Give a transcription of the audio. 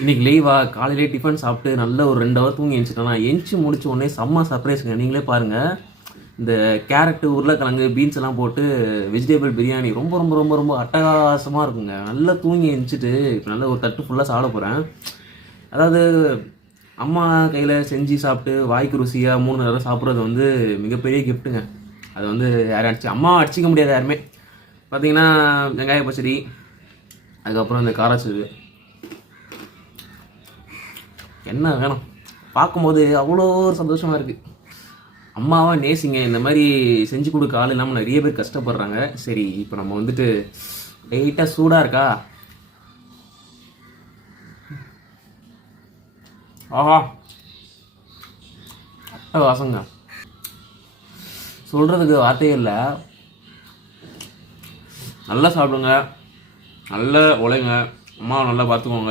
இன்றைக்கி லீவா காலையிலே டிஃபன் சாப்பிட்டு நல்ல ஒரு 2 ஹவர் தூங்கி எழுந்துச்சிட்டேன்னா எழுந்துச்சி முடிச்ச உடனே செம்ம சர்ப்ரைஸுங்க. நீங்களே பாருங்கள், இந்த கேரட்டு உருளைக்கிழங்கு பீன்ஸ் எல்லாம் போட்டு வெஜிடபிள் பிரியாணி ரொம்ப ரொம்ப ரொம்ப ரொம்ப அட்டகாசமாக இருக்குங்க. நல்லா தூங்கி எழுந்துச்சிட்டு இப்போ நல்ல ஒரு தட்டு ஃபுல்லாக சாப்பிட போகிறேன். அதாவது அம்மா கையில் செஞ்சு சாப்பிட்டு வாய்க்கு ருசியாக 3 நேரம் சாப்பிட்றது வந்து மிகப்பெரிய கிஃப்ட்டுங்க. அது வந்து யாரும் அம்மா அடிச்சிக்க முடியாது யாருமே. பார்த்தீங்கன்னா வெங்காய பச்சடி, அதுக்கப்புறம் இந்த காராச்சூரு, என்ன வேணும். பார்க்கும்போது அவ்வளோ ஒரு சந்தோஷமாக இருக்குது. அம்மாவா நேசிங்க. இந்த மாதிரி செஞ்சு கொடுக்க ஆள் இல்லாமல் நிறைய பேர் கஷ்டப்படுறாங்க. சரி, இப்போ நம்ம வந்துட்டு லைட்டாக சூடாக இருக்கா, ஆஹா வாசங்க, சொல்கிறதுக்கு வார்த்தையே இல்லை. நல்லா சாப்பிடுங்க, நல்லா உழைங்க, அம்மாவை நல்லா பார்த்துக்கோங்க.